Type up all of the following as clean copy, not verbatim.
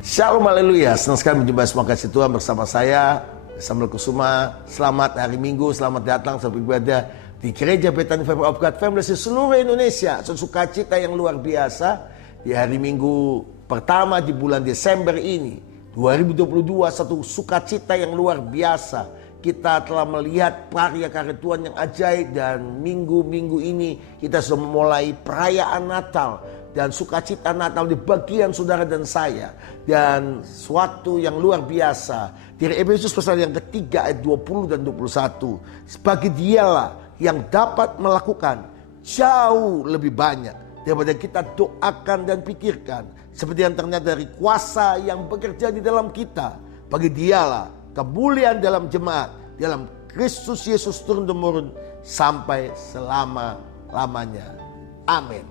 Shalom, haleluya. Senang sekali menjumpai semua kasih Tuhan bersama saya, Samuel Kusuma. Selamat hari Minggu, selamat datang sampai ibadah di Gereja Bethany Family of God Family di seluruh Indonesia. Sukacita yang luar biasa di hari Minggu pertama di bulan Desember ini 2022, satu sukacita yang luar biasa. Kita telah melihat karya-karya Tuhan yang ajaib, dan minggu-minggu ini kita sudah memulai perayaan Natal dan sukacita Natal di bagian saudara dan saya. Dan suatu yang luar biasa dari Efesus pasal yang ketiga ayat 20 dan 21. Bagi dialah yang dapat melakukan jauh lebih banyak daripada kita doakan dan pikirkan, seperti yang ternyata dari kuasa yang bekerja di dalam kita. Bagi dialah kemuliaan dalam jemaat, dalam Kristus Yesus turun-temurun sampai selama-lamanya. Amin.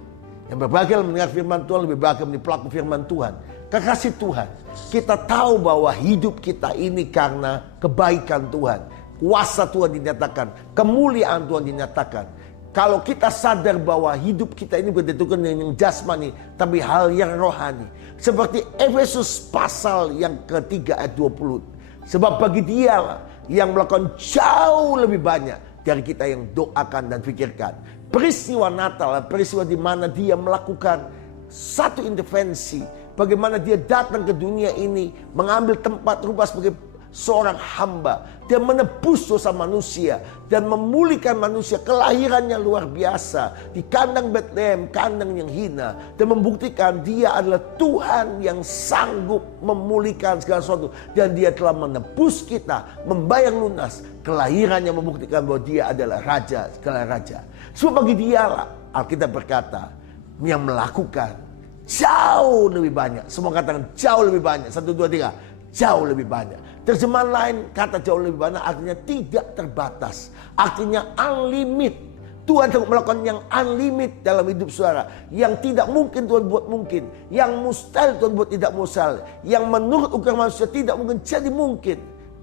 Yang berbahagia mendengar firman Tuhan lebih bahagia menjadi pelaku firman Tuhan. Kekasih Tuhan, kita tahu bahwa hidup kita ini karena kebaikan Tuhan. Kuasa Tuhan dinyatakan, kemuliaan Tuhan dinyatakan. Kalau kita sadar bahwa hidup kita ini bertentukan dengan yang jasmani, tapi hal yang rohani. Seperti Efesus pasal yang ketiga ayat 20. Sebab bagi dialah yang melakukan jauh lebih banyak dari kita yang doakan dan pikirkan. Peristiwa Natal, peristiwa di mana dia melakukan satu intervensi. Bagaimana dia datang ke dunia ini, mengambil tempat rupa sebagai seorang hamba. Dia menebus dosa manusia dan memulihkan manusia. Kelahirannya luar biasa di kandang Bethlehem, kandang yang hina, dan membuktikan dia adalah Tuhan yang sanggup memulihkan segala sesuatu, dan dia telah menebus kita, membayar lunas. Kelahirannya membuktikan bahwa dia adalah raja segala raja. Sebab bagi dialah, Alkitab berkata, yang melakukan jauh lebih banyak. Semua katakan jauh lebih banyak. 1, 2, 3. Jauh lebih banyak. Terjemahan lain kata jauh lebih banyak artinya tidak terbatas. Artinya unlimited. Tuhan telah melakukan yang unlimited dalam hidup saudara. Yang tidak mungkin Tuhan buat mungkin. Yang mustahil Tuhan buat tidak mustahil. Yang menurut ukuran manusia tidak mungkin jadi mungkin.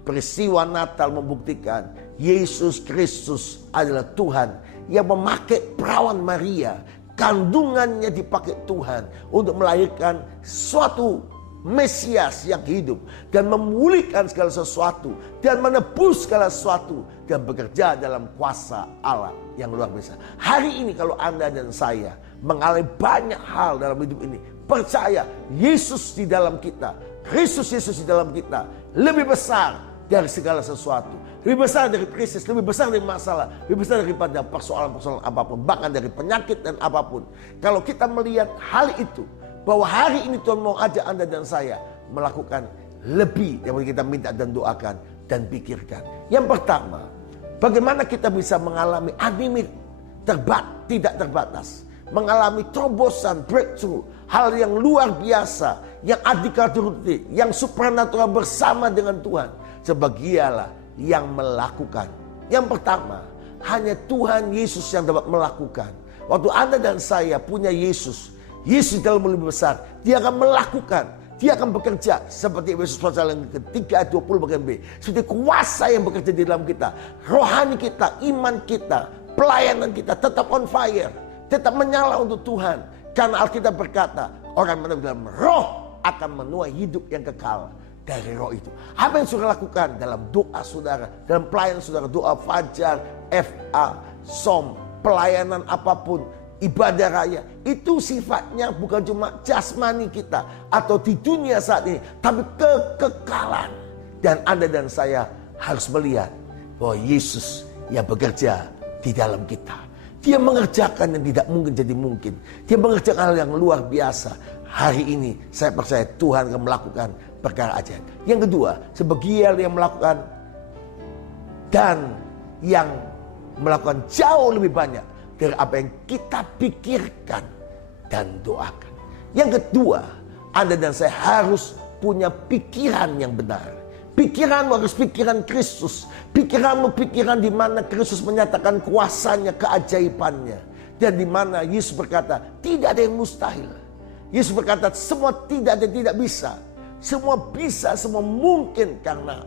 Peristiwa Natal membuktikan Yesus Kristus adalah Tuhan yang memakai perawan Maria. Kandungannya dipakai Tuhan untuk melahirkan suatu Mesias yang hidup dan memulihkan segala sesuatu dan menebus segala sesuatu dan bekerja dalam kuasa Allah yang luar biasa. Hari ini kalau Anda dan saya mengalami banyak hal dalam hidup ini, percaya Yesus di dalam kita, Kristus Yesus di dalam kita lebih besar dari segala sesuatu, lebih besar dari krisis, lebih besar dari masalah, lebih besar daripada persoalan-persoalan apapun, bahkan dari penyakit dan apapun. Kalau kita melihat hal itu, bahwa hari ini Tuhan mau ajak Anda dan saya melakukan lebih daripada kita minta dan doakan dan pikirkan. Yang pertama, bagaimana kita bisa mengalami unlimited, tidak terbatas, mengalami terobosan, breakthrough, hal yang luar biasa, yang adikaturti, yang supranatural bersama dengan Tuhan. Sebab dialah yang melakukan. Yang pertama, hanya Tuhan Yesus yang dapat melakukan. Waktu Anda dan saya punya Yesus dalam lebih besar, dia akan melakukan, dia akan bekerja seperti Efesus pasal yang ketiga ayat 20 bagian B. Seperti kuasa yang bekerja di dalam kita, rohani kita, iman kita, pelayanan kita tetap on fire, tetap menyala untuk Tuhan. Karena Alkitab berkata, orang yang dalam roh akan menuai hidup yang kekal dari roh itu. Apa yang saudara lakukan dalam doa saudara, dalam pelayanan saudara, doa fajar, FA, som, pelayanan apapun, ibadah raya, itu sifatnya bukan cuma jasmani kita atau di dunia saat ini, tapi kekekalan. Dan Anda dan saya harus melihat bahwa Yesus yang bekerja di dalam kita. Dia mengerjakan yang tidak mungkin jadi mungkin. Dia mengerjakan hal yang luar biasa. Hari ini saya percaya Tuhan akan melakukan perkara ajaib. Yang kedua, sebagian yang melakukan dan yang melakukan jauh lebih banyak dari apa yang kita pikirkan dan doakan. Yang kedua, Anda dan saya harus punya pikiran yang benar. Pikiranmu harus pikiran Kristus. Pikiranmu pikiran di mana Kristus menyatakan kuasanya, keajaibannya. Dan di mana Yesus berkata, tidak ada yang mustahil. Yesus berkata, semua tidak ada yang tidak bisa. Semua bisa, semua mungkin karena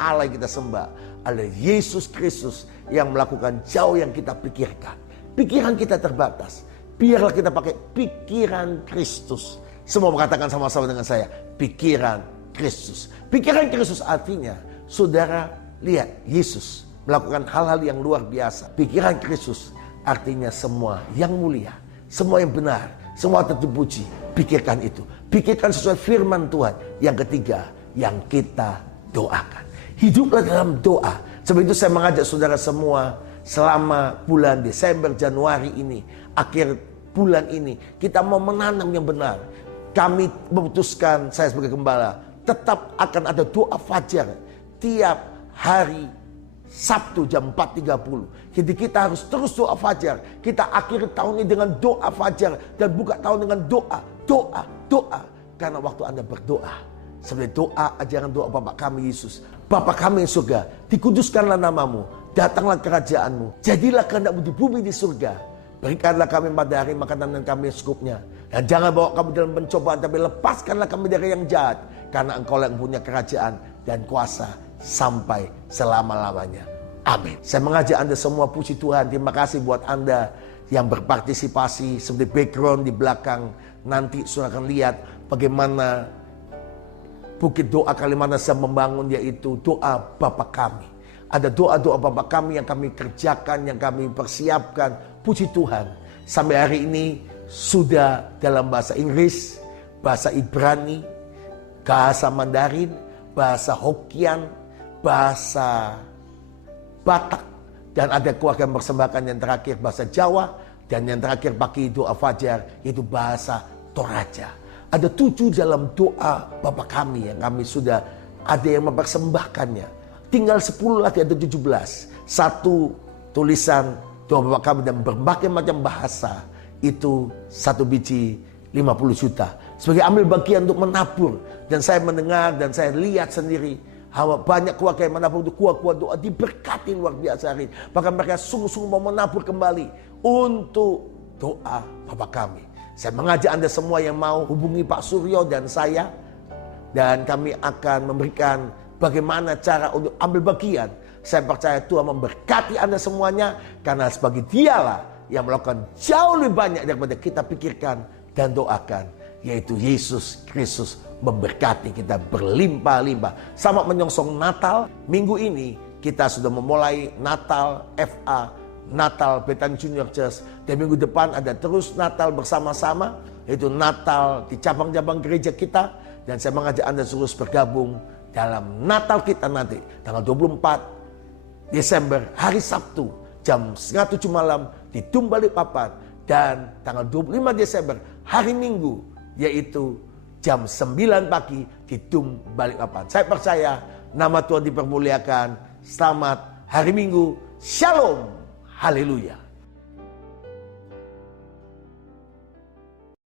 Allah yang kita sembah adalah Yesus Kristus yang melakukan jauh yang kita pikirkan. Pikiran kita terbatas. Biarlah kita pakai pikiran Kristus. Semua mengatakan sama-sama dengan saya, pikiran Kristus. Pikiran Kristus artinya, saudara lihat Yesus melakukan hal-hal yang luar biasa. Pikiran Kristus artinya semua yang mulia, semua yang benar, semua terpuji. Pikirkan itu. Pikirkan sesuai firman Tuhan. Yang ketiga, yang kita doakan. Hiduplah dalam doa. Sebab itu saya mengajak saudara semua selama bulan Desember, Januari ini, akhir bulan ini, kita mau menanam yang benar. Kami memutuskan, saya sebagai gembala, tetap akan ada doa fajar tiap hari Sabtu jam 4.30. Jadi kita harus terus doa fajar. Kita akhiri tahun ini dengan doa fajar dan buka tahun dengan doa. Karena waktu Anda berdoa, sebagai doa ajaran doa Bapa kami Yesus, Bapa kami yang surga, dikuduskanlah namamu, datanglah kerajaanmu, jadilah kehendakmu di bumi di surga. Berikanlah kami pada hari makanan kami yang secukupnya. Dan jangan bawa kami dalam pencobaan, tapi lepaskanlah kami dari yang jahat. Karena Engkau yang punya kerajaan dan kuasa sampai selama-lamanya. Amin. Saya mengajak Anda semua, puji Tuhan. Terima kasih buat Anda yang berpartisipasi. Seperti background di belakang, nanti saudara akan lihat bagaimana Bukit Doa Kalimantan sedang membangun, yaitu doa Bapa kami. Ada doa-doa Bapa kami yang kami kerjakan, yang kami persiapkan. Puji Tuhan. Sampai hari ini sudah dalam bahasa Inggris, bahasa Ibrani, bahasa Mandarin, bahasa Hokkien, bahasa Batak, dan ada keluarga yang mempersembahkan yang terakhir bahasa Jawa, dan yang terakhir pagi doa fajar yaitu bahasa Toraja. Ada 7 dalam doa Bapa kami yang kami sudah ada yang mempersembahkannya. Tinggal 10 lagi, ada 17. Satu tulisan doa Bapa kami dan berbagai macam bahasa, itu 1 biji 50 juta. Sebagai ambil bagian untuk menabur. Dan saya mendengar dan saya lihat sendiri banyak keluarga yang menabur untuk kuat-kuat doa, diberkati luar biasa hari ini. Bahkan mereka sungguh-sungguh mau menabur kembali untuk doa Bapa kami. Saya mengajak Anda semua yang mau hubungi Pak Suryo dan saya, dan kami akan memberikan bagaimana cara untuk ambil bagian. Saya percaya Tuhan memberkati Anda semuanya, karena sebagai Dialah yang melakukan jauh lebih banyak daripada kita pikirkan dan doakan, yaitu Yesus Kristus memberkati kita berlimpah-limpah. Selamat menyongsong Natal. Minggu ini kita sudah memulai Natal FA, Natal Bethany Junior Church, dan minggu depan ada terus Natal bersama-sama, yaitu Natal di cabang-cabang gereja kita. Dan saya mengajak Anda terus bergabung dalam Natal kita nanti tanggal 24 Desember hari Sabtu jam 6:30 malam di Dum Balikpapan, dan tanggal 25 Desember hari Minggu yaitu jam 9 pagi di Dum Balikpapan. Saya percaya nama Tuhan dipermuliakan. Selamat hari Minggu. Shalom. Haleluya.